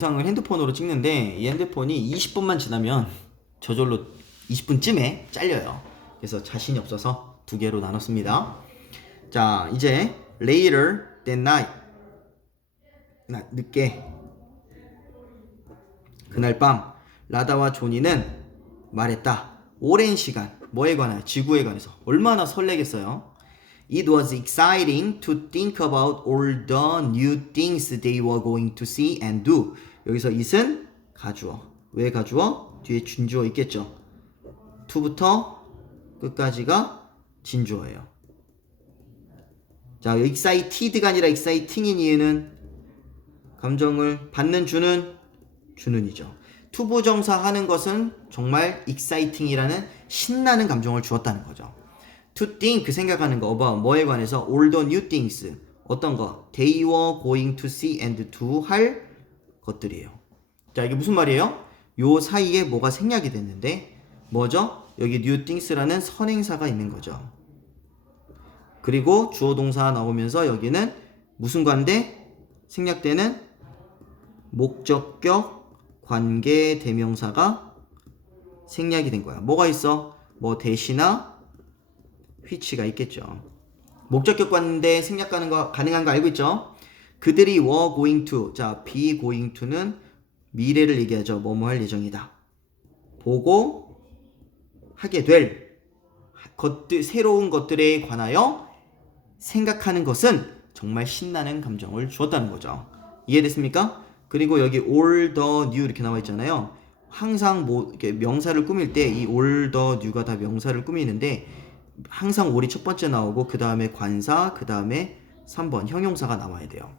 영상을 핸드폰으로 찍는데 이 핸드폰이 20분만 지나면 저절로 20분쯤에 잘려요. 그래서 자신이 없어서 두 개로 나눴습니다. 자, 이제 later that night 나, 늦게 그날 밤 라다와 조니는 말했다. 오랜 시간 뭐에 관하여 지구에 관해서 얼마나 설레겠어요. It was exciting to think about all the new things they were going to see and do. 여기서 it은 가주어. 왜 가주어? 뒤에 준주어 있겠죠. to부터 끝까지가 진주어예요. 자, excited가 아니라 exciting인 이유는 감정을 받는 주는 주는이죠. 투부정사 하는 것은 정말 exciting이라는 신나는 감정을 주었다는 거죠. To think 그 생각하는 거 about 뭐에 관해서 all the new things 어떤 거 they were going to see and do 할 것들이에요. 자 이게 무슨 말이에요? 요 사이에 뭐가 생략이 됐는데 뭐죠? 여기 new things라는 선행사가 있는 거죠. 그리고 주어 동사 나오면서 여기는 무슨 관대 생략되는 목적격 관계 대명사가 생략이 된 거야. 뭐가 있어? 뭐 대시나 which가 있겠죠. 목적격 관대 생략 가는 거 가능한 거 알고 있죠? 그들이 were going to 자 be going to는 미래를 얘기하죠. 뭐뭐 할 예정이다. 보고 하게 될 것들 새로운 것들에 관하여 생각하는 것은 정말 신나는 감정을 주었다는 거죠. 이해됐습니까? 그리고 여기 all the new 이렇게 나와 있잖아요. 항상 뭐 이렇게 명사를 꾸밀 때 이 all the new가 다 명사를 꾸미는데 항상 all이 첫 번째 나오고 그 다음에 관사, 그 다음에 3번 형용사가 나와야 돼요.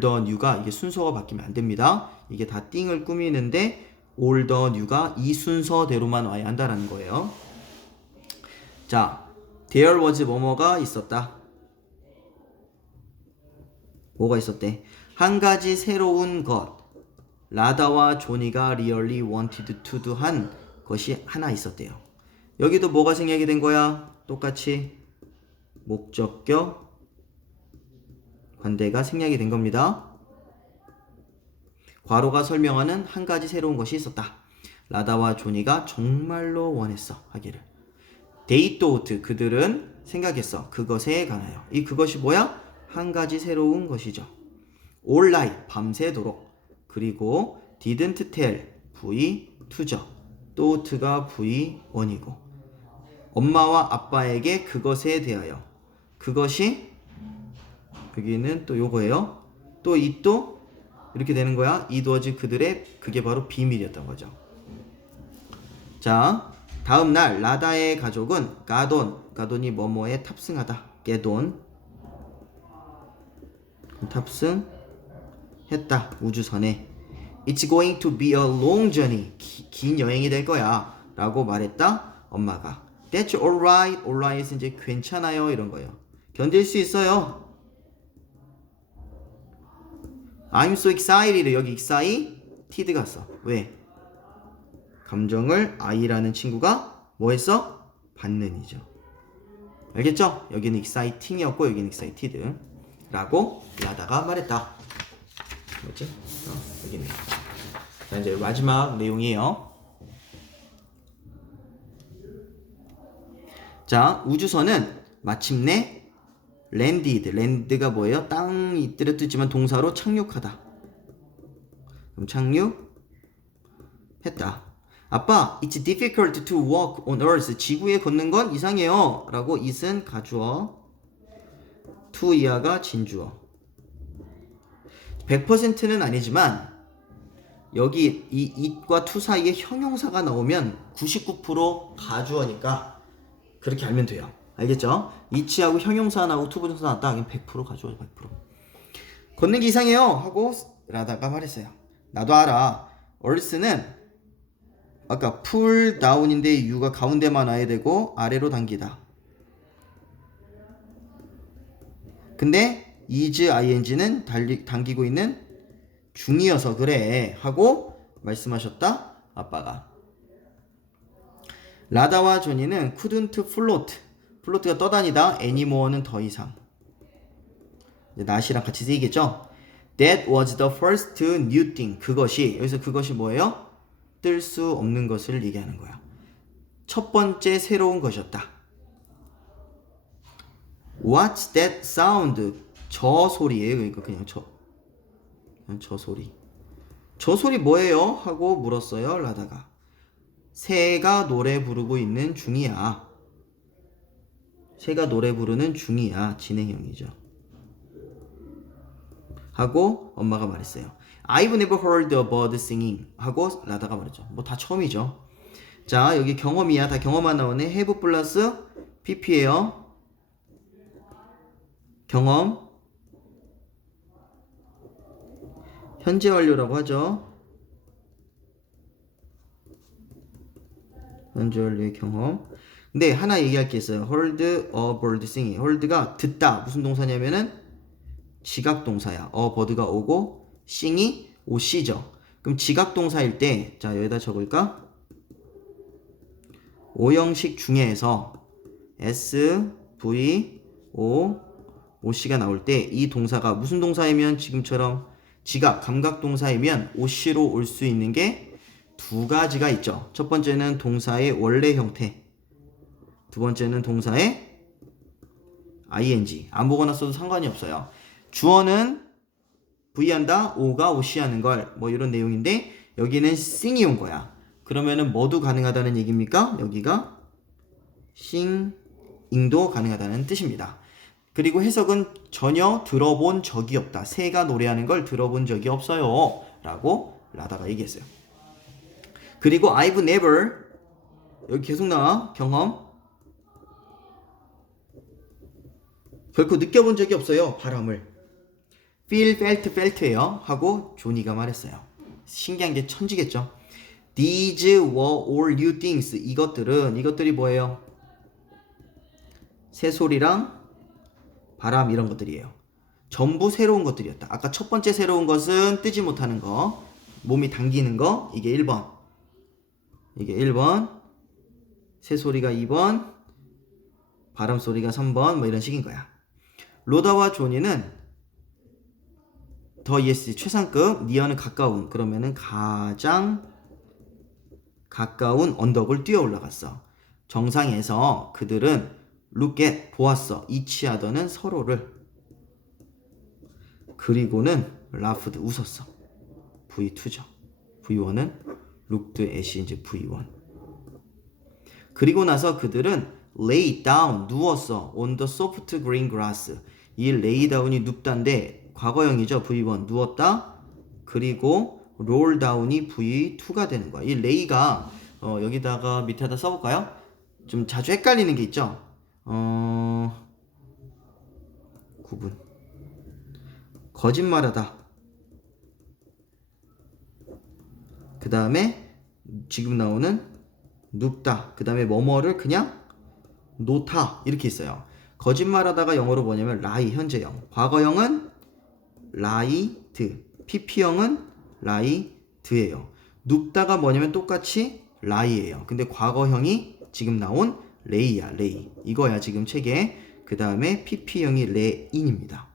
The new가 이게 순서가 바뀌면 안 됩니다. 이게 다 띵을 꾸미는데 the new가 이 순서대로만 와야 한다라는 거예요. 자, there was 뭐뭐가 있었다. 뭐가 있었대? 한 가지 새로운 것. 라다와 조니가 wanted to do 한 것이 하나 있었대요. 여기도 뭐가 생략이 된 거야? 똑같이 목적격 관대가 생략이 된 겁니다. 과로가 설명하는 한 가지 새로운 것이 있었다. 라다와 조니가 정말로 원했어 하기를. Thought 그들은 생각했어 그것에 관하여. 이 그것이 뭐야? 한 가지 새로운 것이죠. Night 밤새도록. 그리고 didn't tell V to죠. thought가 V1이고 엄마와 아빠에게 그것에 대하여 그것이 여기는 또 요거예요. 또 이 또 이렇게 되는 거야. 이 도어지 그들의 그게 바로 비밀이었던 거죠. 자, 다음 날 라다의 가족은 가돈, 가돈이 뭐뭐에 탑승하다. 게돈 탑승했다. 우주선에 It's going to be a long journey. 기- 긴 여행이 될 거야. 라고 말했다. 엄마가. That's alright. alright은 이제 괜찮아요. 이런 거예요. 견딜 수 있어요. I'm so excited. 여기 excited 갔어. 왜? 감정을 I라는 친구가 뭐 했어? 받는 이죠. 알겠죠? 여기는 exciting이었고 여기는 excited. 라고 라다가 말했다. 뭐지? 어, 여기 있네. 자, 이제 마지막 내용이에요. 자, 우주선은 마침내 landed. land가 뭐예요? 땅이 뜨뜻지만 동사로 착륙하다. 그럼 착륙했다. 아빠, it's difficult to walk on Earth. 지구에 걷는 건 이상해요. 라고 it은 가주어, to 이하가 진주어. 100%는 아니지만 여기 이 it과 to 사이에 형용사가 나오면 99% 가주어니까 그렇게 알면 돼요. 알겠죠? it하고 형용사 나오고 to 부정사 나왔다. 그럼 100% 가주어 100%. 걷는 게 이상해요. 하고 라다가 말했어요. 나도 알아. 얼스는 아까 풀 다운인데 U가 가운데만 와야 되고 아래로 당기다. 근데 is ing는 달리, 당기고 있는 중이어서 그래 하고 말씀하셨다 아빠가 라다와 조니는 couldn't float 플로트가 떠다니다 anymore는 더 이상 not이랑 같이 쓰이겠죠 That was the first new thing. 그것이 여기서 그것이 뭐예요? 뜰 수 없는 것을 얘기하는 거야. 첫 번째 새로운 것이었다. What's that sound? 저 소리예요. 그러니까 그냥 저 그냥 저 소리. 저 소리 뭐예요? 하고 물었어요. 라다가 새가 노래 부르고 있는 중이야. 새가 노래 부르는 중이야. 진행형이죠. 하고 엄마가 말했어요. I've never heard a bird singing. 하고 라다가 말했죠. 뭐 다 처음이죠. 자, 여기 경험이야. 다 경험만 나오네. have 플러스 pp예요. 경험. 현재 완료라고 하죠. 현재 완료의 경험. 근데 하나 얘기할 게 있어요. heard a bird singing. heard가 듣다. 무슨 동사냐면은 지각 동사야. 어 버드가 오고 sing이 오시죠. 그럼 지각 동사일 때, 자 여기다 적을까? 오형식 중에서 S, V, O, OC가 나올 때 이 동사가 무슨 동사이면 지금처럼 지각, 감각 동사이면 OC로 올 수 있는 게 두 가지가 있죠. 첫 번째는 동사의 원래 형태. 두 번째는 동사의 ing. 아무거나 써도 상관이 없어요. 주어는 V한다, O가 OC 하는 걸, 뭐 이런 내용인데, 여기는 sing이 온 거야. 그러면은 뭐도 가능하다는 얘기입니까? 여기가 singing도 가능하다는 뜻입니다. 그리고 해석은 전혀 들어본 적이 없다. 새가 노래하는 걸 들어본 적이 없어요. 라고 라다가 얘기했어요. 그리고 I've never 여기 계속 나와 경험 결코 느껴본 적이 없어요. 바람을 feel, felt, felt예요. 하고 조니가 말했어요. 신기한 게 천지겠죠. These were all new things. 이것들은 이것들이 뭐예요? 새소리랑 바람 이런 것들이에요. 전부 새로운 것들이었다. 아까 첫 번째 새로운 것은 뜨지 못하는 거, 몸이 당기는 거, 이게 1번. 이게 1번. 새소리가 2번. 바람 소리가 3번. 뭐 이런 식인 거야. 로다와 조니는 더 ESG 최상급, 니어는 가까운. 그러면은 가장 가까운 언덕을 뛰어 올라갔어. 정상에서 그들은 룩겟 보았어. 이치하더는 서로를 그리고는 라프드 웃었어. V2죠. V1은 룩드 애시 이제 V1. 그리고 나서 그들은 lay down 누웠어. on the soft green grass. 이 lay down이 눕다인데 과거형이죠. V1 누웠다. 그리고 roll down이 V2가 되는 거야. 이 lay가 어, 여기다가 밑에다 써볼까요? 좀 자주 헷갈리는 게 있죠. 어... 9분. 거짓말하다. 그 다음에 지금 나오는 눕다. 그 다음에 뭐뭐를 그냥 놓다. 이렇게 있어요. 거짓말하다가 영어로 뭐냐면 lie 현재형. 과거형은 lie드. pp형은 lie드예요. 눕다가 뭐냐면 똑같이 lie예요. 근데 과거형이 지금 나온 레이야 레이 이거야 지금 책에 그 다음에 pp형이 레인입니다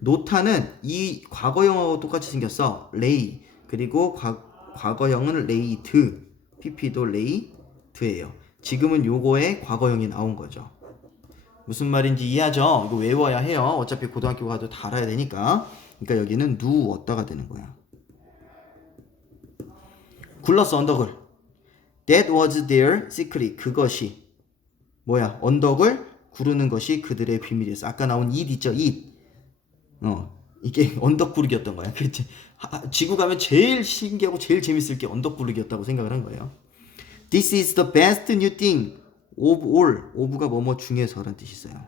노타는 이 과거형하고 똑같이 생겼어 레이 그리고 과, 과거형은 레이드 pp도 레이드예요 지금은 요거에 과거형이 나온 거죠 무슨 말인지 이해하죠? 이거 외워야 해요 어차피 고등학교 가도 다 알아야 되니까 그러니까 여기는 누웠다가 되는 거야 굴렀어 언덕을 That was their secret 그것이 뭐야 언덕을 구르는 것이 그들의 비밀이었어. 아까 나온 it 있죠, it. 어 이게 언덕 구르기였던 거야. 그치? 하, 지구 가면 제일 신기하고 제일 재밌을 게 언덕 구르기였다고 생각을 한 거예요. This is the best new thing of all. of가 뭐뭐 중에서라는 뜻이 있어요.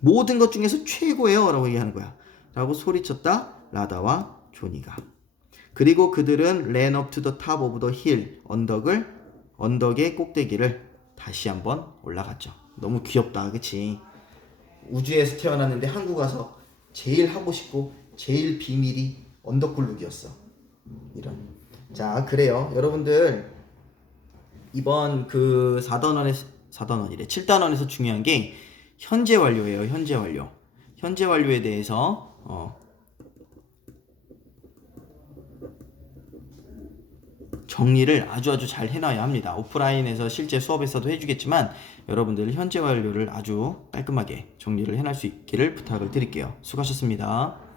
모든 것 중에서 최고예요 라고 얘기하는 거야. 라고 소리쳤다 라다와 조니가. 그리고 그들은 ran up to the top of the hill 언덕을 언덕의 꼭대기를 다시 한번 올라갔죠. 너무 귀엽다, 그치? 우주에서 태어났는데 한국 와서 제일 하고 싶고 제일 비밀이 언덕 굴르기였어. 이런. 자, 그래요. 여러분들 이번 그 4단원에 4단원이래 7단원에서 중요한 게 현재 완료예요. 현재 완료. 현재 완료에 대해서 어, 정리를 아주 아주 잘 해놔야 합니다. 오프라인에서 실제 수업에서도 해주겠지만 여러분들 현재 완료를 아주 깔끔하게 정리를 해낼 수 있기를 부탁을 드릴게요. 수고하셨습니다.